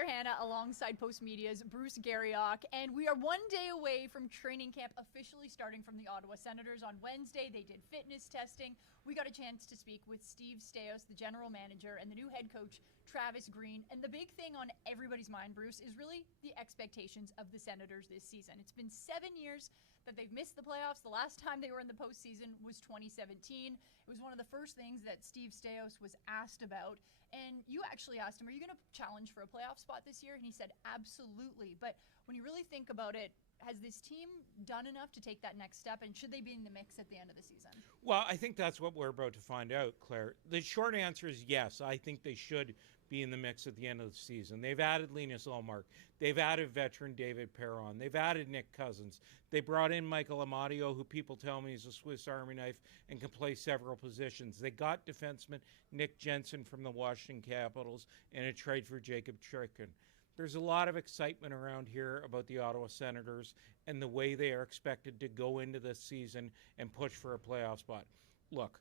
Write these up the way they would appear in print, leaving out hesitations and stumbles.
Claire Hanna alongside Post Media's Bruce Garrioch, and we are one day away from training camp officially starting from the Ottawa Senators. On Wednesday, they did fitness testing. We got a chance to speak with Steve Staios, the general manager, and the new head coach, Travis Green. And the big thing on everybody's mind, Bruce, is really the expectations of the Senators this season. It's been 7 years that they've missed the playoffs. The last time they were in the postseason was 2017. It was one of the first things that Steve Staios was asked about. And you actually asked him, are you going to challenge for a playoff spot this year? And he said, absolutely. But when you really think about it, has this team done enough to take that next step, and should they be in the mix at the end of the season? Well, I think that's what we're about to find out, Claire. The short answer is yes. I think they should be in the mix at the end of the season. They've added Linus Ullmark. They've added veteran David Perron. They've added Nick Cousins. They brought in Michael Amadio, who people tell me is a Swiss Army knife and can play several positions. They got defenseman Nick Jensen from the Washington Capitals in a trade for Jacob Chikrin. There's a lot of excitement around here about the Ottawa Senators and the way they are expected to go into this season and push for a playoff spot. Look,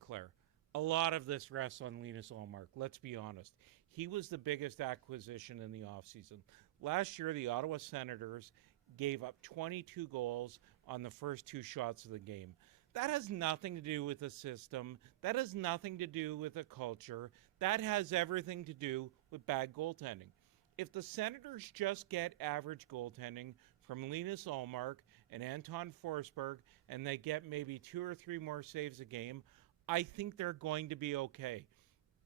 Claire, a lot of this rests on Linus Ullmark. Let's be honest. He was the biggest acquisition in the offseason. Last year, the Ottawa Senators gave up 22 goals on the first two shots of the game. That has nothing to do with the system. That has nothing to do with the culture. That has everything to do with bad goaltending. If the Senators just get average goaltending from Linus Ullmark and Anton Forsberg, and they get maybe 2 or 3 more saves a game, I think they're going to be okay.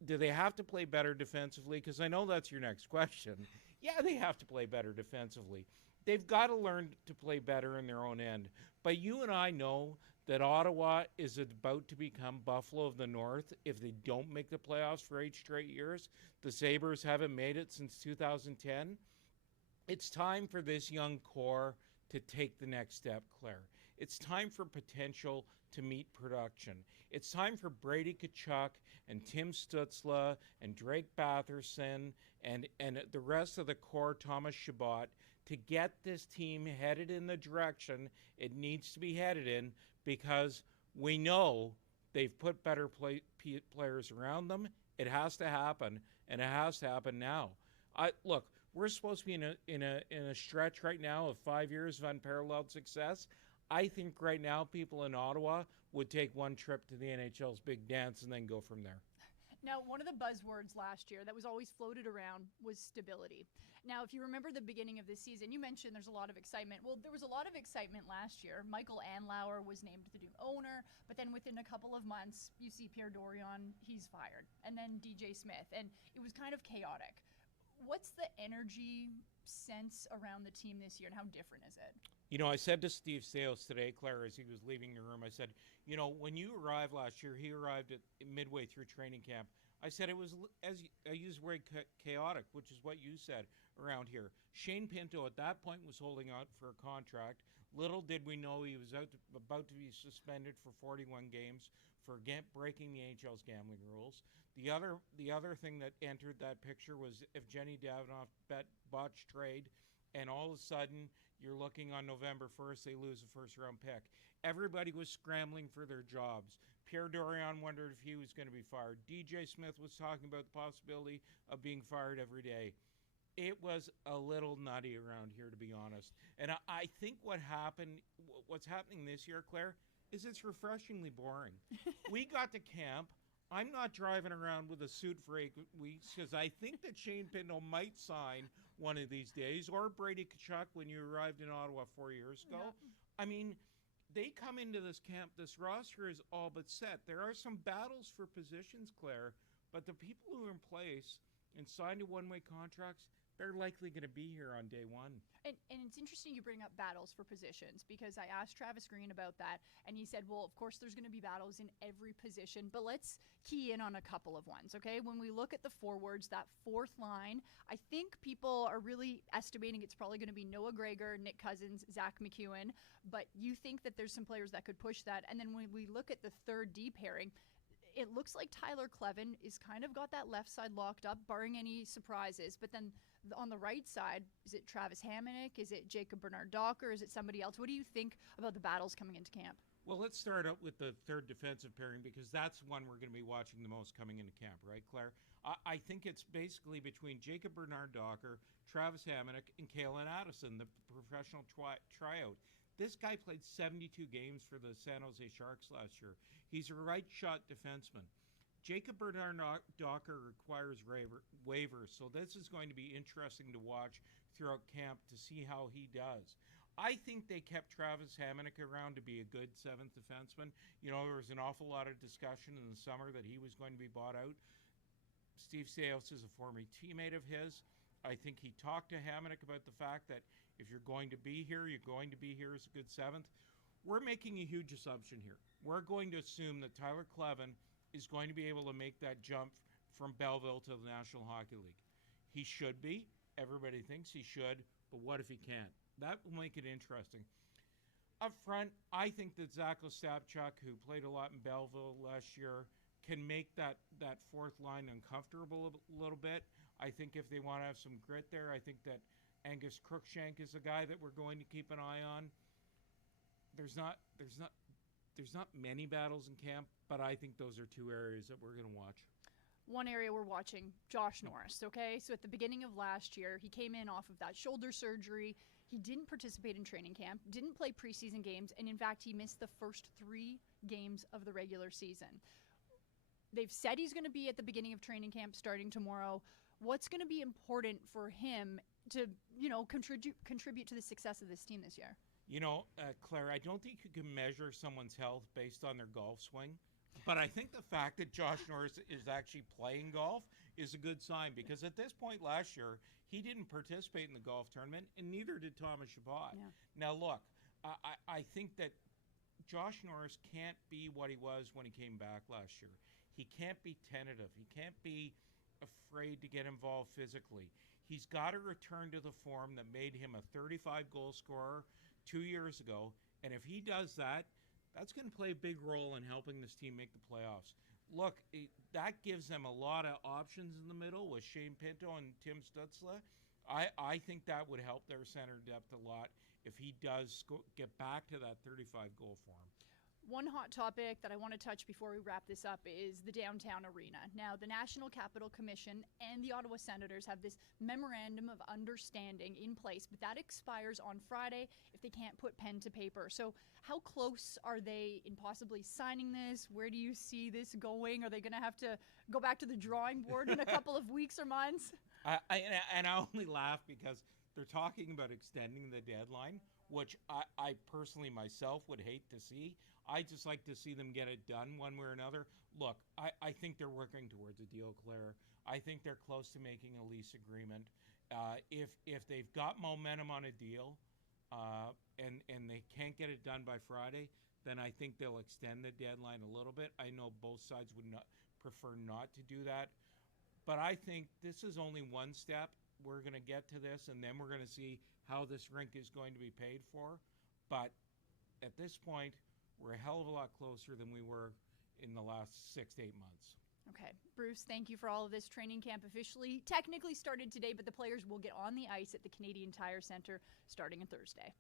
Do they have to play better defensively? Because I know that's your next question. Yeah, they have to play better defensively. They've got to learn to play better in their own end. But you and I know that Ottawa is about to become Buffalo of the North if they don't make the playoffs for 8 straight years. The Sabres haven't made it since 2010. It's time for this young core to take the next step, Claire. It's time for potential to meet production. It's time for Brady Tkachuk and Tim Stützle and Drake Batherson and the rest of the core, Thomas Chabot, to get this team headed in the direction it needs to be headed in, because we know they've put better players around them. It has to happen, and it has to happen now. Look, we're supposed to be in a stretch right now of 5 years of unparalleled success. I think right now people in Ottawa would take one trip to the NHL's big dance and then go from there. Now, one of the buzzwords last year that was always floated around was stability. Now, if you remember the beginning of this season, you mentioned there's a lot of excitement. Well, there was a lot of excitement last year. Michael Andlauer was named the new owner, but then within a couple of months, you see Pierre Dorion, he's fired, and then DJ Smith, and it was kind of chaotic. What's the energy sense around the team this year, and how different is it? You know, I said to Steve Staios today, Claire, as he was leaving the room, I said, you know, when you arrived last year, he arrived at midway through training camp. I said it was, as I used the word chaotic, which is what you said around here. Shane Pinto at that point was holding out for a contract. Little did we know he was about to be suspended for 41 games for breaking the NHL's gambling rules. The other thing that entered that picture was if Jenny Davidoff botched trade, and all of a sudden you're looking on November 1st, they lose a first-round pick. Everybody was scrambling for their jobs. Pierre Dorion wondered if he was going to be fired. DJ Smith was talking about the possibility of being fired every day. It was a little nutty around here, to be honest. And I think what's happening this year, Claire, is it's refreshingly boring. We got to camp. I'm not driving around with a suit for 8 weeks because I think that Shane Pinto might sign one of these days, or Brady Tkachuk when you arrived in Ottawa 4 years ago. Yeah. I mean, they come into this camp, this roster is all but set. There are some battles for positions, Claire, but the people who are in place and signed to one-way contracts, they're likely going to be here on day one. And it's interesting you bring up battles for positions, because I asked Travis Green about that, and he said, well, of course there's going to be battles in every position, but let's key in on a couple of ones, okay? When we look at the forwards, that fourth line, I think people are really estimating it's probably going to be Noah Gregor, Nick Cousins, Zach McEwen, but you think that there's some players that could push that. And then when we look at the third D pairing, it looks like Tyler Clevin is kind of got that left side locked up, barring any surprises. But then on the right side, is it Travis Hamonic? Is it Jacob Bernard-Docker? Is it somebody else? What do you think about the battles coming into camp? Well, let's start out with the third defensive pairing, because that's one we're going to be watching the most coming into camp, right, Claire? I think it's basically between Jacob Bernard-Docker, Travis Hamonic, and Kalen Addison, the professional tryout. This guy played 72 games for the San Jose Sharks last year. He's a right-shot defenseman. Jacob Bernard-Docker requires waivers, so this is going to be interesting to watch throughout camp to see how he does. I think they kept Travis Hamonic around to be a good seventh defenseman. You know, there was an awful lot of discussion in the summer that he was going to be bought out. Steve Staios is a former teammate of his. I think he talked to Hamonic about the fact that if you're going to be here, you're going to be here as a good seventh. We're making a huge assumption here. We're going to assume that Tyler Kleven is going to be able to make that jump from Belleville to the National Hockey League. He should be. Everybody thinks he should, but what if he can't? That will make it interesting. Up front, I think that Zach Ostapchuk, who played a lot in Belleville last year, can make that fourth line uncomfortable a little bit. I think if they want to have some grit there, I think that Angus Crookshank is a guy that we're going to keep an eye on. There's not many battles in camp, but I think those are two areas that we're going to watch. One area we're watching, Josh Norris, okay? So at the beginning of last year, he came in off of that shoulder surgery. He didn't participate in training camp, didn't play preseason games, and in fact, he missed the first 3 games of the regular season. They've said he's going to be at the beginning of training camp starting tomorrow. What's going to be important for him to, contribute to the success of this team this year? Claire, I don't think you can measure someone's health based on their golf swing. But I think the fact that Josh Norris is actually playing golf is a good sign, because at this point last year, he didn't participate in the golf tournament, and neither did Thomas Chabot. Yeah. Now, look, I think that Josh Norris can't be what he was when he came back last year. He can't be tentative. He can't be afraid to get involved physically. He's got to return to the form that made him a 35-goal scorer 2 years ago, and if he does that, that's going to play a big role in helping this team make the playoffs. Look, that gives them a lot of options in the middle with Shane Pinto and Tim Stützle. I think that would help their center depth a lot if he does get back to that 35-goal form. One hot topic that I want to touch before we wrap this up is the downtown arena. Now, the National Capital Commission and the Ottawa Senators have this memorandum of understanding in place, but that expires on Friday if they can't put pen to paper. So how close are they in possibly signing this? Where do you see this going? Are they going to have to go back to the drawing board in a couple of weeks or months? I only laugh because they're talking about extending the deadline, which I personally myself would hate to see. I just like to see them get it done one way or another. Look, I think they're working towards a deal, Claire. I think they're close to making a lease agreement. If they've got momentum on a deal and they can't get it done by Friday, then I think they'll extend the deadline a little bit. I know both sides would prefer not to do that. But I think this is only one step. We're going to get to this, and then we're going to see how this rink is going to be paid for. But at this point, we're a hell of a lot closer than we were in the last 6 to 8 months. Okay. Bruce, thank you for all of this. Training camp officially technically started today, but the players will get on the ice at the Canadian Tire Center starting on Thursday.